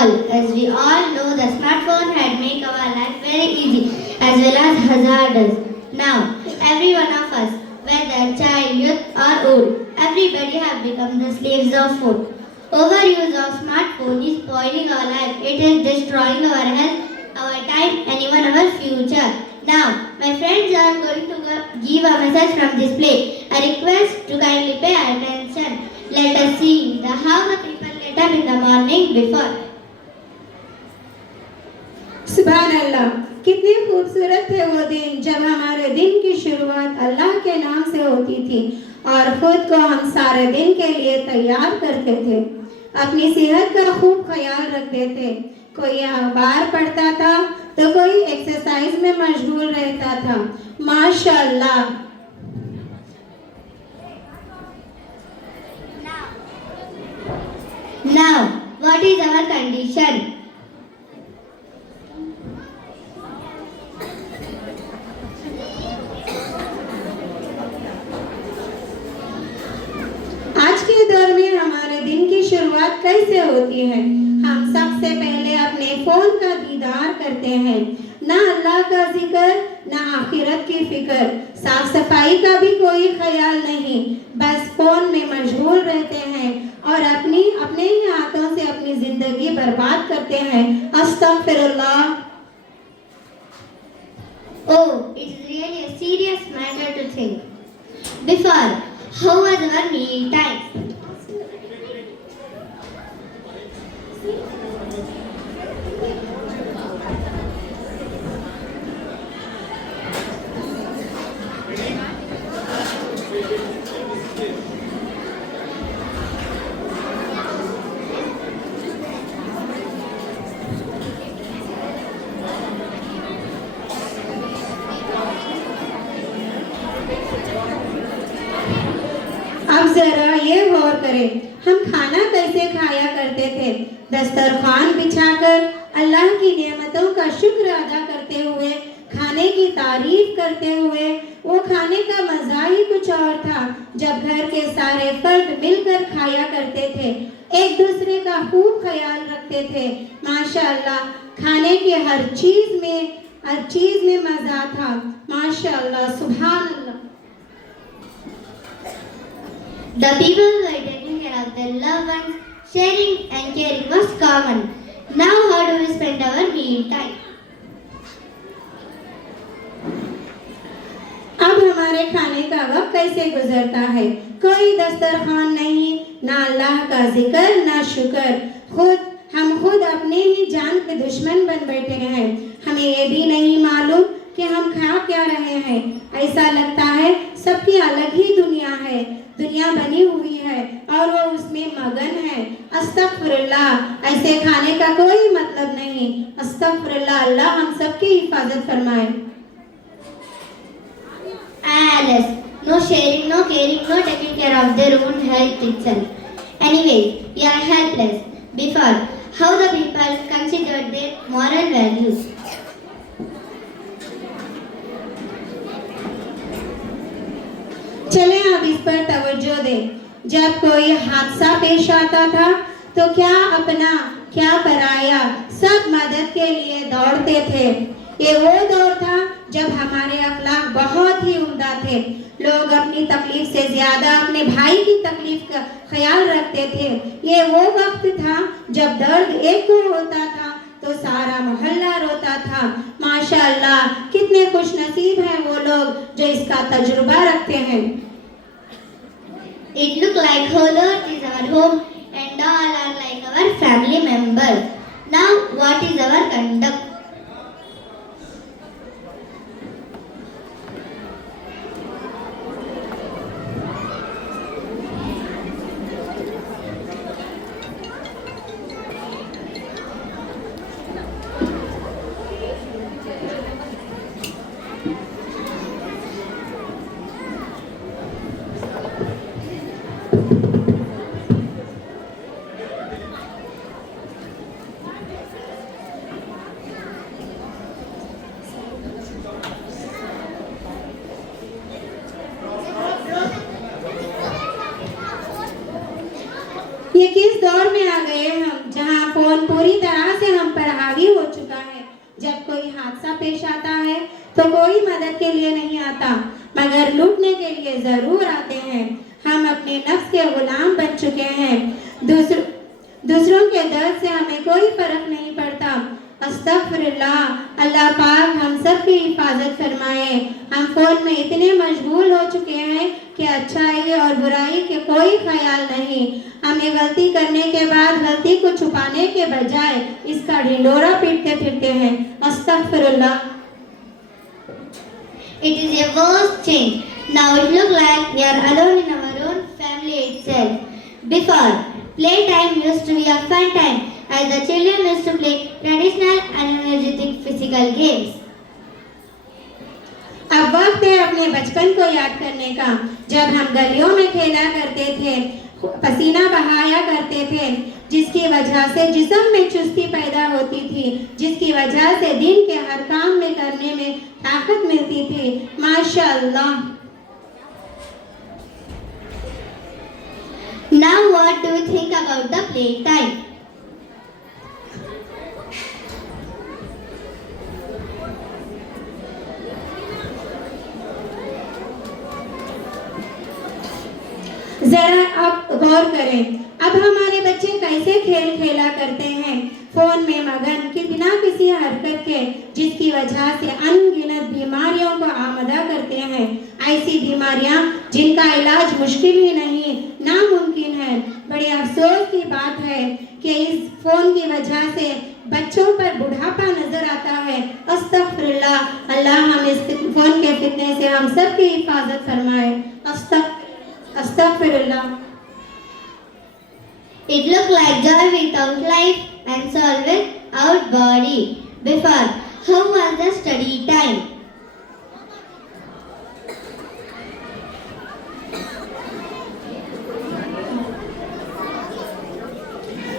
all. As we all know, the smartphone had made our life very easy as well as hazardous. Now, every one of us, whether child, youth or old, everybody have become the slaves of phone. Overuse of smartphone is spoiling our life. It is destroying our health, our time and even our future. Now, my friends are going to give a message from this play. A request to kindly pay attention. Let us see how the people get up in the morning before. सुभान अल्लाह, कितने खूबसूरत थे वो दिन जब हमारे दिन की शुरुआत अल्लाह के नाम से होती थी और खुद को हम सारे दिन के लिए तैयार करते थे। अपनी सेहत का खूब ख्याल रखते थे। कोई अखबार पढ़ता था तो कोई एक्सरसाइज में मशगूल रहता था। माशाअल्लाह। Now, what is our condition? आज के दौर में हमारे दिन की शुरुआत कैसे होती है? हम सबसे पहले अपने फोन का दीदार करते हैं। ना अल्लाह का जिक्र, ना आखिरत की फिक्र, साफ सफाई का भी कोई ख्याल नहीं, बस फोन में मशगूल रहते हैं और अपने ही हाथों से अपनी जिंदगी बर्बाद करते हैं। अस्तगफिरुल्लाह। Oh, it's really a serious matter to think. Before, how was our meal time? अब जरा ये गौर करें, हम खाना कैसे खाया करते थे? दस्तरखान बिछाकर अल्लाह की नेमतों का शुक्र अदा करते हुए, खाने की तारीफ करते हुए। वो खाने का मजा ही कुछ और था जब घर के सारे फर्द मिलकर खाया करते थे, एक दूसरे का खूब ख्याल रखते थे। माशाअल्लाह, खाने की हर चीज में मजा था। माशाअल्लाह, सुभान अल्लाह। The people were taking care of their loved ones, sharing and caring was common. Now, how do we spend our meal time? अब हमारे खाने का वक्त कैसे गुजरता है? कोई दस्तरखान नहीं, ना अल्लाह का जिक्र, ना शुक्र। हम खुद अपने ही जान के दुश्मन बन बैठे हैं। हमें ये भी नहीं मालूम कि हम खा क्या रहे हैं। ऐसा लगता है सबकी अलग ही दुनिया है, दुनिया बनी हुई है और वो उसमें मगन है। अस्तगफिरुल्लाह, ऐसे खाने का कोई मतलब नहीं। अस्तगफिरुल्लाह, अल्लाह हम सबकी हिफाजत फरमाए। Alice, no sharing, no caring, no taking care of their own health itself. Anyways, we are helpless. Before, how the people considered their moral values. चले अब इस पर तवज्जो दें। जब कोई हादसा पेश आता था तो क्या अपना क्या पराया सब मदद के लिए दौड़ते थे। ये वो दौर था जब हमारे अखलाक बहुत ही उम्दा थे। लोग अपनी तकलीफ से ज्यादा अपने भाई की तकलीफ का ख्याल रखते थे। ये वो वक्त था जब दर्द एक को होता था तो सारा मोहल्ला रोता था। माशाअल्लाह, कितने खुशनसीब हैं वो लोग जो इसका तजुर्बा रखते हैं। It looked like whole earth is our home and all are like our family members. Now, what is our conduct? ये किस दौर में आ गए हम जहाँ फोन पूरी तरह से हम पर हावी हो चुका है। जब कोई हादसा पेश आता है तो कोई मदद के लिए नहीं आता, मगर लूटने के लिए जरूर आते हैं। हम अपने नफ्स के गुलाम बन चुके हैं। दूसरों के दर्द से हमें कोई फर्क नहीं पड़ता। अस्तगफिरुल्लाह, अल्लाह पाक हम सब की हिफाजत फरमाए। हम फोन में इतने मशगूल हो चुके हैं कि अच्छाई और बुराई के कोई ख्याल नहीं। हमें गलती करने के बाद गलती को छुपाने के बजाय इसका ढिंढोरा पीटते फिरते हैं। अस्तगफिरुल्लाह। It is a worst change. Now it looks like we are alone in our own family itself. Before, playtime used to be a fun time as the children used to play traditional and energetic physical games. अब वक्त है अपने बचपन को याद करने का, जब हम गलियों में खेला करते थे, पसीना बहाया करते थे, जिसकी वजह से जिस्म में चुस्ती पैदा होती थी, जिसकी वजह से दिन के हर काम में करने में ताकत मिलती थी। माशाअल्लाह। Now what do you think about the playtime? जरा अब गौर करें, अब हमारे बच्चे कैसे खेल खेला करते हैं, फोन में मगन कि बिना किसी हरकत के, जिसकी वजह से अनगिनत बीमारियों को आमदा करते हैं। ऐसी बीमारियां जिनका इलाज मुश्किल ही नहीं, नामुमकिन है। बड़े अफसोस की बात है कि इस फोन की वजह से बच्चों पर बुढ़ापा नजर आता है। अस्तगफिरुल्लाह, अल्लाह हम इस फोन के फितने से हम सब की हिफाजत फरमाए। अस्तगफिरुल्लाह। It looked like joy without life and soul without body. Before, how was the study time?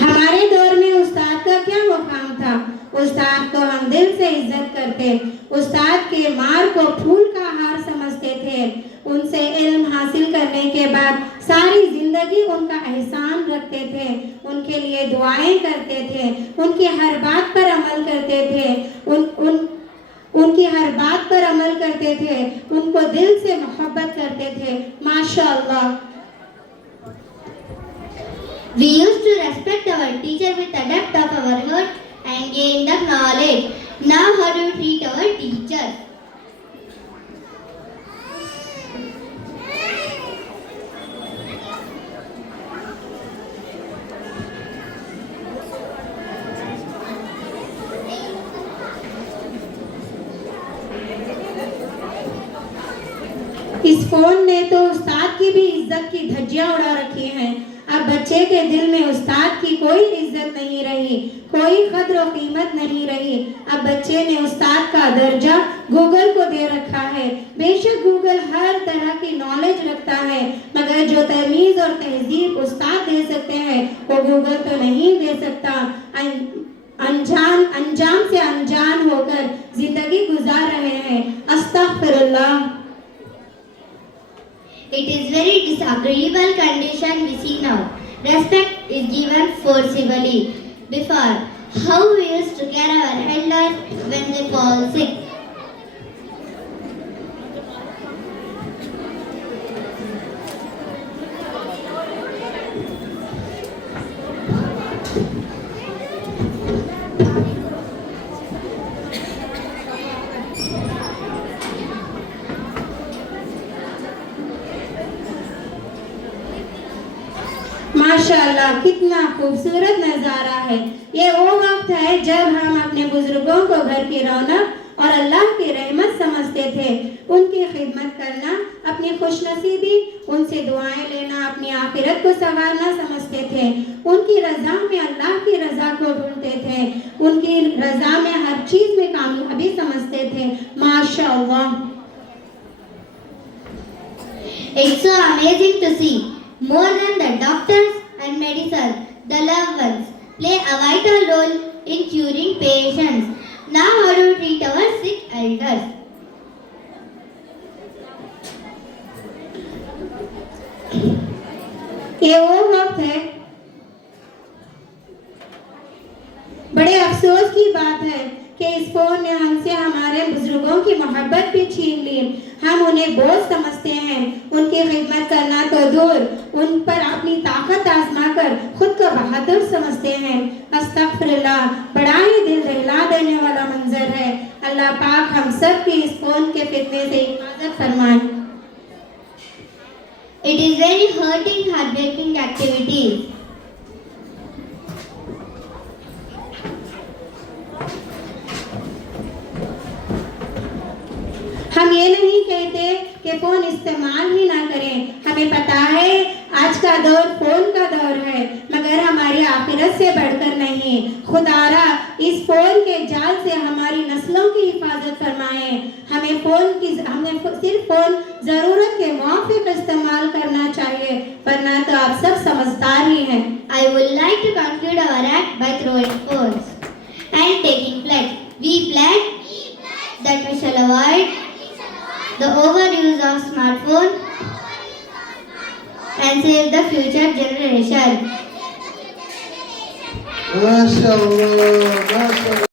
हमारे दौर में उस्ताद का क्या मुकाम था। उस्ताद को हम दिल से इज्जत करते, उस्ताद के मार को फूल का हार समझते थे। उनसे इल्म हासिल करने के बाद सारी जिंदगी उनका एहसान रखते थे, उनके लिए दुआएं करते थे, उनकी हर बात पर अमल करते थे, उनकी हर बात पर अमल करते थे, उनको दिल से मोहब्बत करते थे। माशाअल्लाह। We used to respect our teacher with the depth of our heart and gain the knowledge. Now how do we treat our teachers? इस फोन ने तो उस्ताद की भी इज्जत की धज्जियां उड़ा रखी हैं। अब बच्चे के दिल में उस्ताद की कोई इज्जत नहीं रही, कोई कद्र और कीमत नहीं रही। अब बच्चे ने उस्ताद का दर्जा गूगल को दे रखा है। बेशक गूगल हर तरह की नॉलेज रखता है, मगर जो तमीज और तहजीब उस्ताद दे सकते हैं वो गूगल तो नहीं दे सकता। अंजाम से अनजान होकर जिंदगी गुजार रहे हैं। अस्तगफिरुल्लाह। It is very disagreeable condition we see now. Respect is given forcibly. Before, how we used to care our elders when they fall sick. माशाअल्लाह, कितना खूबसूरत नज़ारा है। ये वो वक्त है जब हम अपने बुजुर्गों को घर की रौनक और अल्लाह की रहमत समझते थे। उनकी खिदमत करना अपनी खुशनसीबी, उनसे दुआएं लेना अपनी आखिरत को संवारना समझते थे। उनकी रजा में अल्लाह की रजा को ढूंढते थे, उनकी रजा में हर चीज में कामयाबी समझते थे। माशाअल्लाह। It's so amazing to see. More than the doctors and medicine, the loved ones play a vital role in curing patients. Now how do we treat our sick elders? ये वो वक्त है बड़े अफसोस की बात है कि इस फोन ने हमसे हमारे बुजुर्गों की मोहब्बत भी छीन ली। हम उन्हें बोझ समझते हैं, उनकी खिदमत करना तो दूर, उन पर अपनी ताकत आजमा कर खुद को बहादुर समझते हैं। अस्तगफिरुल्लाह, बड़ा ही दिल दहला देने वाला मंजर है। अल्लाह पाक हम सब की इस फोन के फितने से हिफाजत फरमाए। It is very hurting, heartbreaking activities. हम ये नहीं कहते कि फोन इस्तेमाल ही ना करें। हमें पता है आज का दौर फोन का दौर है, मगर हमारी आखिरत से बढ़कर नहीं। खुदारा इस फोन के जाल से हमारी नस्लों की हिफाजत फरमाए। हमें सिर्फ फोन जरूरत के मुआफिक इस्तेमाल करना चाहिए, वरना तो आप सब समझदार ही हैं। I would like to conclude our act by throwing phones and taking pledge. We pledge that we shall avoid the overuse of smartphone and save the future generation. MashaAllah, MashaAllah.